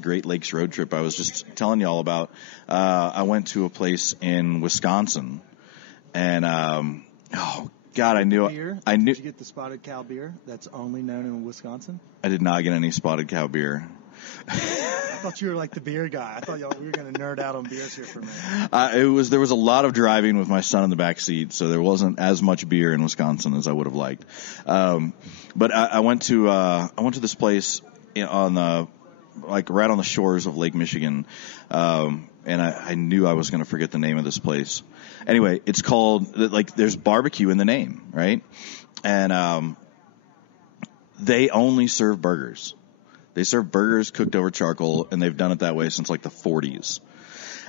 Great Lakes road trip I was just telling y'all about. I went to a place in Wisconsin, and oh God, I knew. Did you get the Spotted Cow beer that's only known in Wisconsin? I did not get any Spotted Cow beer. I thought you were like the beer guy. I thought we were going to nerd out on beers here for a minute. There was a lot of driving with my son in the back seat, so there wasn't as much beer in Wisconsin as I would have liked. But I went to this place on the right on the shores of Lake Michigan, and I knew I was going to forget the name of this place. Anyway, it's called there's barbecue in the name, right? And they only serve burgers. They serve burgers cooked over charcoal, and they've done it that way since like the 40s.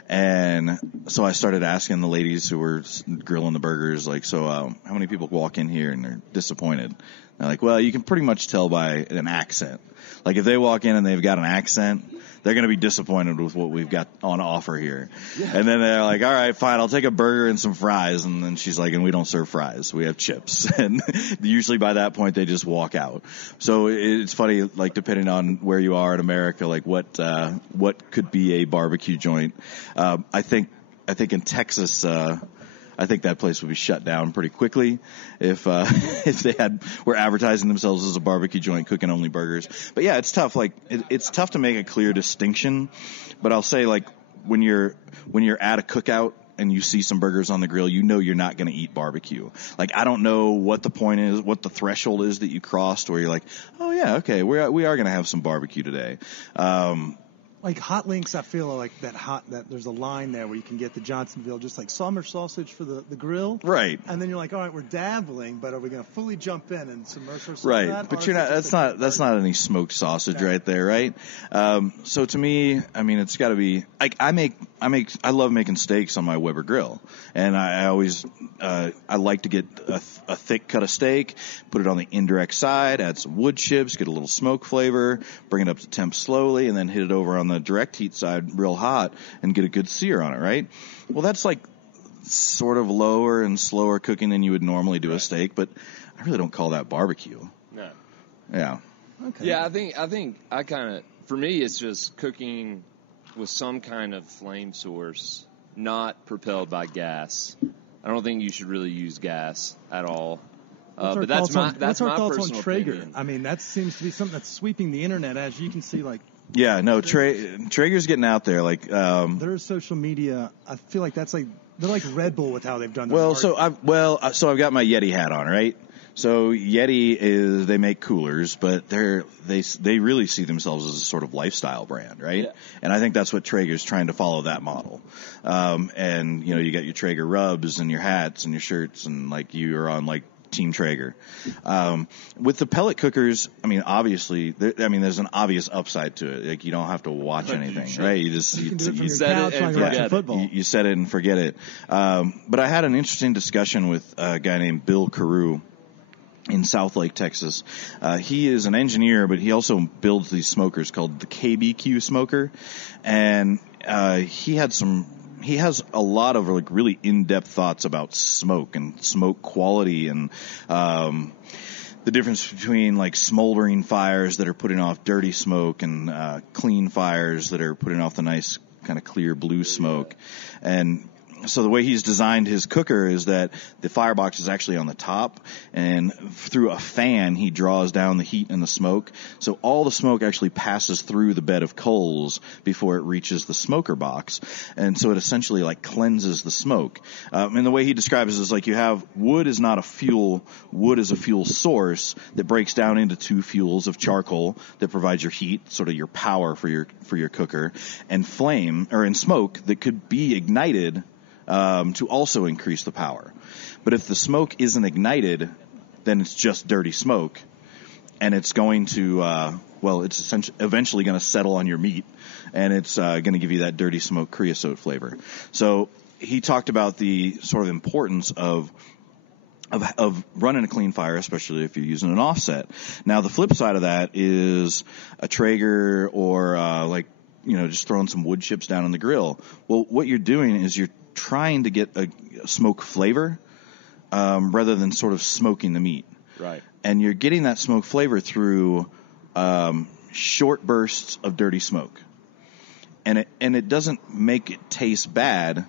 And so I started asking the ladies who were grilling the burgers, how many people walk in here and they're disappointed? And they're like, well, you can pretty much tell by an accent. Like if they walk in and they've got an accent, they're going to be disappointed with what we've got on offer here. Yeah. And then they're like, all right, fine, I'll take a burger and some fries. And then she's like, and we don't serve fries. We have chips. And usually by that point, they just walk out. So it's funny, like depending on where you are in America, like what could be a barbecue joint. I think in Texas, I think that place would be shut down pretty quickly if they were advertising themselves as a barbecue joint cooking only burgers. But yeah, it's tough. Like it's tough to make a clear distinction. But I'll say like when you're at a cookout and you see some burgers on the grill, you know you're not going to eat barbecue. Like I don't know what the point is, what the threshold is that you crossed where you're like, oh yeah, okay, we are going to have some barbecue today. Like Hot Links, I feel like that there's a line there where you can get the Johnsonville, just like summer sausage for the grill. Right. And then you're like, all right, we're dabbling, but are we going to fully jump in and submerge ourselves right. in that? But that's not any smoked sausage right there, right? So to me, I mean, it's got to be, like, I love making steaks on my Weber grill. And I always, I like to get a thick cut of steak, put it on the indirect side, add some wood chips, get a little smoke flavor, bring it up to temp slowly, and then hit it over on the direct heat side real hot and get a good sear on it, right? Well, that's like sort of lower and slower cooking than you would normally do a steak, but I really don't call that barbecue. No. Yeah. Okay. Yeah, I think for me, it's just cooking with some kind of flame source, not propelled by gas. I don't think you should really use gas at all. But that's my thoughts personal on Traeger. opinion. I mean, that seems to be something that's sweeping the internet, as you can see. Like, yeah, no, Traeger's getting out there. Like, their social media. I feel like they're like Red Bull with how they've done. Well, so I've got my Yeti hat on, right? So Yeti they make coolers, but they really see themselves as a sort of lifestyle brand, right? Yeah. And I think that's what Traeger's trying to follow, that model. And you got your Traeger rubs and your hats and your shirts, and like you're on like Team Traeger. With the pellet cookers, I mean, obviously, there's an obvious upside to it. Like, you don't have to watch anything, right? You just you set it and forget it. You set it and forget it. But I had an interesting discussion with a guy named Bill Carew in Southlake, Texas. He is an engineer, but he also builds these smokers called the BBQ smoker, and he has a lot of like really in-depth thoughts about smoke and smoke quality and the difference between like smoldering fires that are putting off dirty smoke and clean fires that are putting off the nice kind of clear blue smoke. And so the way he's designed his cooker is that the firebox is actually on the top, and through a fan he draws down the heat and the smoke. So all the smoke actually passes through the bed of coals before it reaches the smoker box, and so it essentially like cleanses the smoke. And the way he describes it is like you have wood is not a fuel. Wood is a fuel source that breaks down into two fuels of charcoal that provides your heat, sort of your power for your cooker, and flame or in smoke that could be ignited to also increase the power. But if the smoke isn't ignited, then it's just dirty smoke, and it's going to, it's eventually going to settle on your meat, and it's going to give you that dirty smoke creosote flavor. So he talked about the sort of importance of running a clean fire, especially if you're using an offset. Now, the flip side of that is a Traeger or just throwing some wood chips down on the grill. Well, what you're doing is you're trying to get a smoke flavor rather than sort of smoking the meat. Right. And you're getting that smoke flavor through short bursts of dirty smoke, and it doesn't make it taste bad,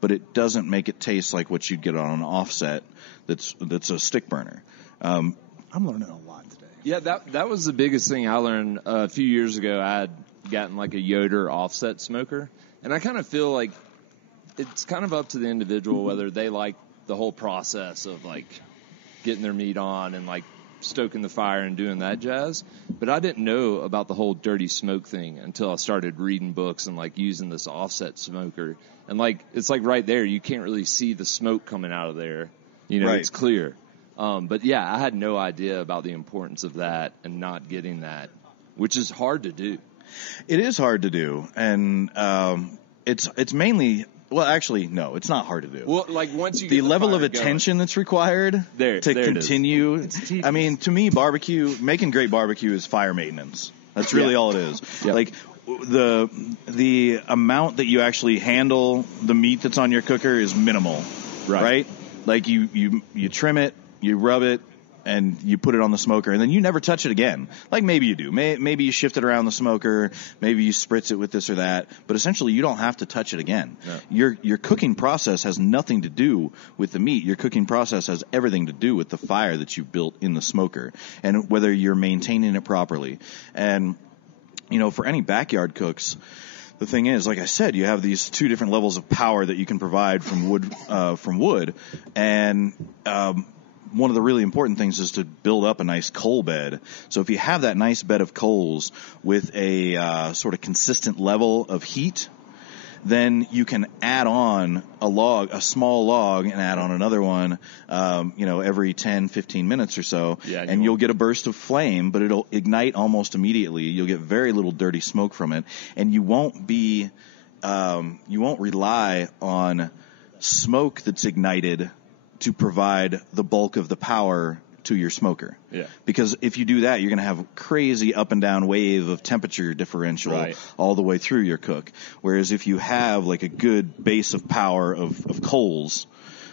but it doesn't make it taste like what you'd get on an offset that's a stick burner. I'm learning a lot today. Yeah, that was the biggest thing I learned a few years ago. I had gotten like a Yoder offset smoker, and I kind of feel like it's kind of up to the individual whether they like the whole process of like getting their meat on and like stoking the fire and doing that jazz. But I didn't know about the whole dirty smoke thing until I started reading books and like using this offset smoker. And like, it's like right there, you can't really see the smoke coming out of there. You know, right. It's clear. But yeah, I had no idea about the importance of that and not getting that, which is hard to do. It is hard to do. And, it's mainly, well, actually, no, it's not hard to do. Well, like once you get the level fire of attention going, that's required to continue. I mean, to me, making great barbecue is fire maintenance. That's really all it is. Yep. Like the amount that you actually handle the meat that's on your cooker is minimal, right? Like you trim it, you rub it, and you put it on the smoker, and then you never touch it again. Like maybe you do. Maybe you shift it around the smoker. Maybe you spritz it with this or that. But essentially, you don't have to touch it again. No. Your cooking process has nothing to do with the meat. Your cooking process has everything to do with the fire that you built in the smoker and whether you're maintaining it properly. And, you know, for any backyard cooks, the thing is, like I said, you have these two different levels of power that you can provide from wood, and one of the really important things is to build up a nice coal bed. So if you have that nice bed of coals with a sort of consistent level of heat, then you can add on a small log, and add on another one, every 10, 15 minutes or so. Yeah, and you'll get a burst of flame, but it'll ignite almost immediately. You'll get very little dirty smoke from it, and you won't rely on smoke that's ignited to provide the bulk of the power to your smoker. Yeah. Because if you do that, you're going to have crazy up and down wave of temperature differential all the way through your cook. Whereas if you have like a good base of power of coals,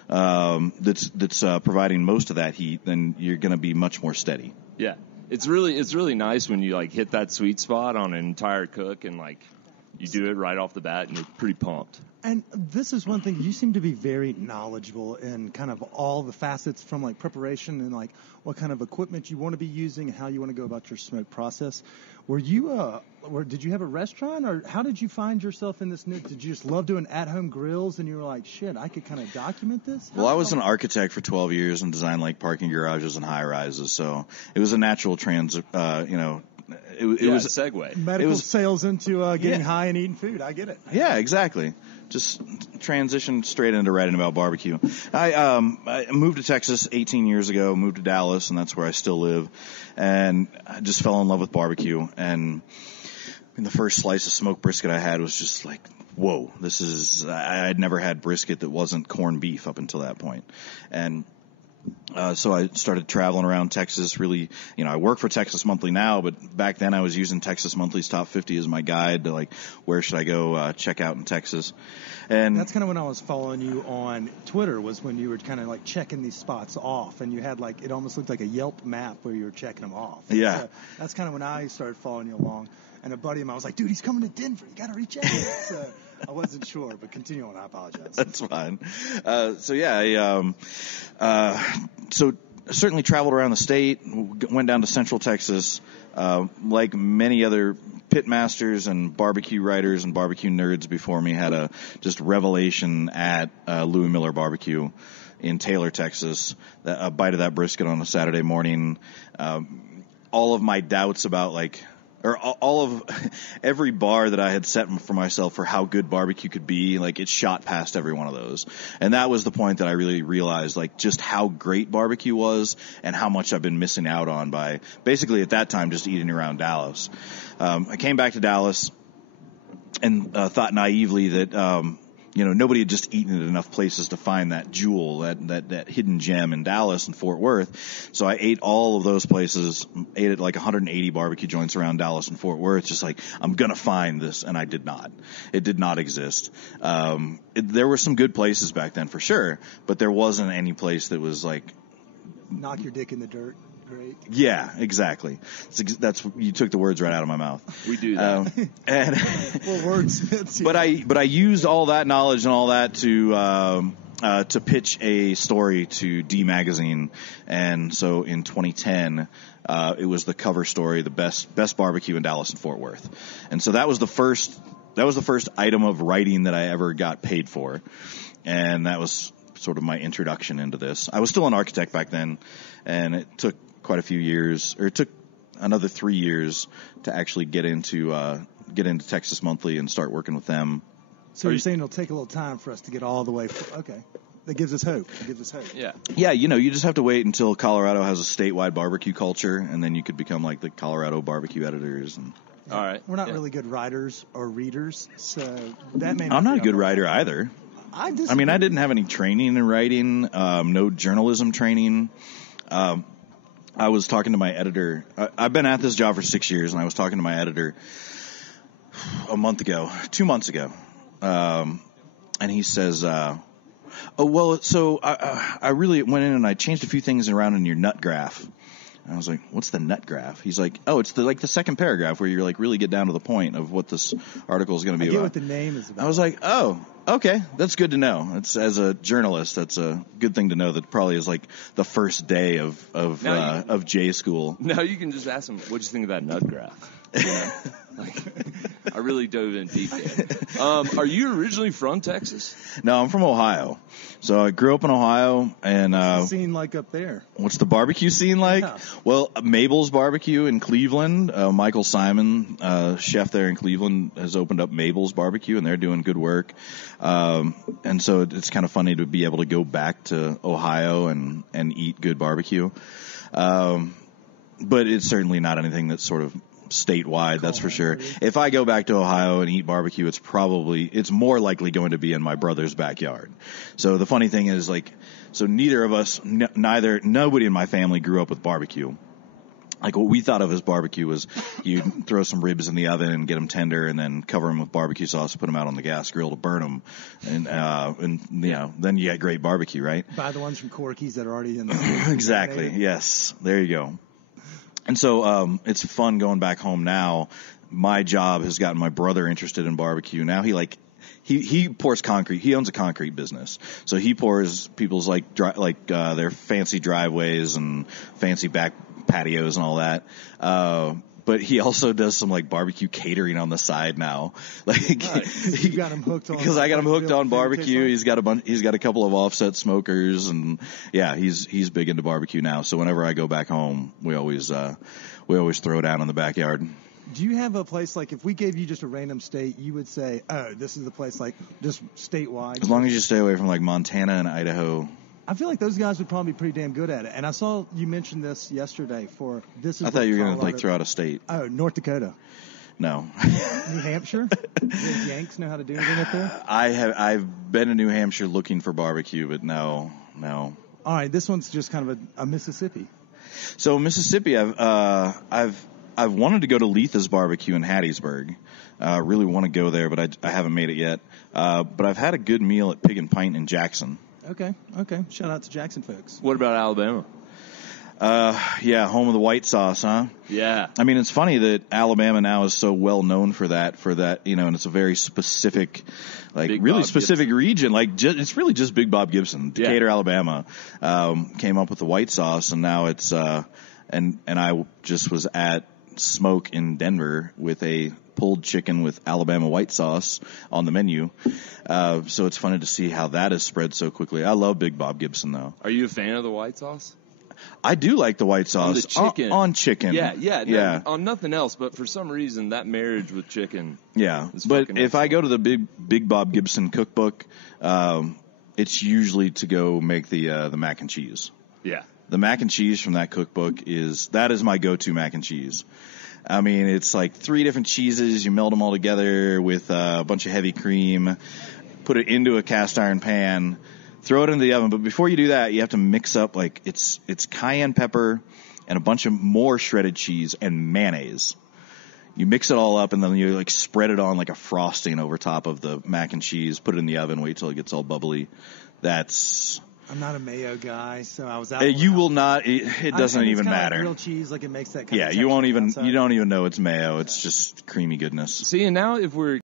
that's providing most of that heat, then you're going to be much more steady. Yeah. It's really nice when you like hit that sweet spot on an entire cook and like you do it right off the bat and you're pretty pumped. And this is one thing, you seem to be very knowledgeable in kind of all the facets from like preparation and like what kind of equipment you want to be using and how you want to go about your smoke process. Did you have a restaurant, or how did you find yourself in this niche? Did you just love doing at-home grills and you were like, shit, I could kind of document this? Well, I was an architect for 12 years and designed like parking garages and high rises, so it was a natural it was a segue. Medical sales into getting high and eating food. I get it. Yeah, exactly. Just transitioned straight into writing about barbecue. I moved to Texas 18 years ago, moved to Dallas, and that's where I still live. And I just fell in love with barbecue. And the first slice of smoked brisket I had was just like, whoa, I had never had brisket that wasn't corned beef up until that point. And so I started traveling around Texas. Really, I work for Texas Monthly now, but back then I was using Texas Monthly's Top 50 as my guide to like, where should I go check out in Texas? And that's kind of when I was following you on Twitter, was when you were kind of like checking these spots off, and you had like, it almost looked like a Yelp map where you were checking them off. Yeah. So that's kind of when I started following you along. And a buddy of mine was like, dude, he's coming to Denver. You got to reach out. So I wasn't sure, but continue on. I apologize. That's fine. So certainly traveled around the state, went down to Central Texas. Like many other pit masters and barbecue writers and barbecue nerds before me, had a just revelation at Louis Miller Barbecue in Taylor, Texas. A bite of that brisket on a Saturday morning. All of my doubts about all of every bar that I had set for myself for how good barbecue could be, like it shot past every one of those. And that was the point that I really realized like just how great barbecue was and how much I've been missing out on by basically at that time just eating around Dallas. I came back to Dallas and thought naively that nobody had just eaten at enough places to find that jewel, that hidden gem in Dallas and Fort Worth. So I ate all of those places, ate at like 180 barbecue joints around Dallas and Fort Worth, just like, I'm going to find this. And I did not. It did not exist. There were some good places back then for sure, but there wasn't any place that was like, knock your dick in the dirt. great. Yeah, exactly. That's you took the words right out of my mouth. We do that. And Well, wordsmiths. but I used all that knowledge and all that to pitch a story to D Magazine, and so in 2010, it was the cover story, the best barbecue in Dallas and Fort Worth, and so that was the first item of writing that I ever got paid for, and that was sort of my introduction into this. I was still an architect back then, and it took quite a few years, or it took another 3 years to actually get into Texas Monthly and start working with them. So you're saying it'll take a little time for us to get all the way. Okay. That gives us hope. Yeah. Yeah, you just have to wait until Colorado has a statewide barbecue culture, and then you could become like the Colorado barbecue editors. And All right. We're not really good writers or readers, so that may not I'm not be a good our- writer either. I mean, I didn't have any training in writing, no journalism training. I was talking to my editor. I've been at this job for 6 years, and I was talking to my editor 2 months ago. And he says, oh, well, so I really went in and I changed a few things around in your nut graph. And I was like, what's the nut graph? He's like, oh, it's the second paragraph where you're like really get down to the point of what this article is going to be I get about. what the name is about. I was like, oh, okay, that's good to know. It's, as a journalist, that's a good thing to know. That probably is like the first day of J school. No, you can just ask them, what'd you think of that nut graph? You know? Like, I really dove in deep there. Are you originally from Texas? No, I'm from Ohio. So I grew up in Ohio, and What's the scene like up there? what's the barbecue scene like? Yeah. Well, Mabel's Barbecue in Cleveland. Michael Simon, chef there in Cleveland, has opened up Mabel's Barbecue, and they're doing good work. And so it's kind of funny to be able to go back to Ohio and eat good barbecue. But it's certainly not anything that's sort of statewide, that's for sure. If I go back to Ohio and eat barbecue, it's more likely going to be in my brother's backyard. So the funny thing is, like, so neither of us, nobody in my family grew up with barbecue. Like, what we thought of as barbecue was you throw some ribs in the oven and get them tender, and then cover them with barbecue sauce, put them out on the gas grill to burn them, and then you get great barbecue, right? Buy the ones from Corky's that are already in the Exactly. Yes. There you go. And so it's fun going back home now. My job has gotten my brother interested in barbecue. Now he pours concrete. He owns a concrete business. So he pours people's their fancy driveways and fancy back patios and all that. But he also does some like barbecue catering on the side now. Like, nice. You got him hooked on. Because I got him hooked on barbecue. He's got a couple of offset smokers, and yeah, he's big into barbecue now. So whenever I go back home, we always throw down in the backyard. Do you have a place, like, if we gave you just a random state, you would say, oh, this is the place, like, just statewide? As long as you stay away from like Montana and Idaho. I feel like those guys would probably be pretty damn good at it. And I saw you mention this yesterday for this. I thought you were going to like throw out a state. Oh, North Dakota. No. New Hampshire? Do the Yanks know how to do anything up there? I've been to New Hampshire looking for barbecue, but no. All right, this one's just kind of a Mississippi. So Mississippi, I've wanted to go to Letha's Barbecue in Hattiesburg. Really want to go there, but I haven't made it yet. But I've had a good meal at Pig and Pint in Jackson. Okay. Shout out to Jackson folks. What about Alabama? Yeah, home of the white sauce, huh? Yeah. I mean, it's funny that Alabama now is so well known for that, and it's a very specific, like Big really Bob specific Gibson. region. Like, it's really just Big Bob Gibson, Decatur, Alabama, came up with the white sauce, and now it's, and I just was at Smoke in Denver with a pulled chicken with Alabama white sauce on the menu. So it's funny to see how that has spread so quickly. I love Big Bob Gibson, though. Are you a fan of the white sauce? I do like the white sauce. On the chicken. On chicken. Yeah. On nothing else, but for some reason, that marriage with chicken. Yeah. is But fucking if I excellent. go to the Big Bob Gibson cookbook, it's usually to go make the mac and cheese. Yeah. The mac and cheese from that cookbook is my go-to mac and cheese. I mean, it's like 3 different cheeses. You melt them all together with a bunch of heavy cream, put it into a cast iron pan, throw it into the oven. But before you do that, you have to mix up, like, it's cayenne pepper and a bunch of more shredded cheese and mayonnaise. You mix it all up, and then you like spread it on like a frosting over top of the mac and cheese, put it in the oven, wait till it gets all bubbly. That's I'm not a mayo guy, so I was out. You will not. It doesn't even matter. Like grilled cheese, like it makes that kind of you won't even. outside. You don't even know it's mayo. It's just creamy goodness. See, and now if we're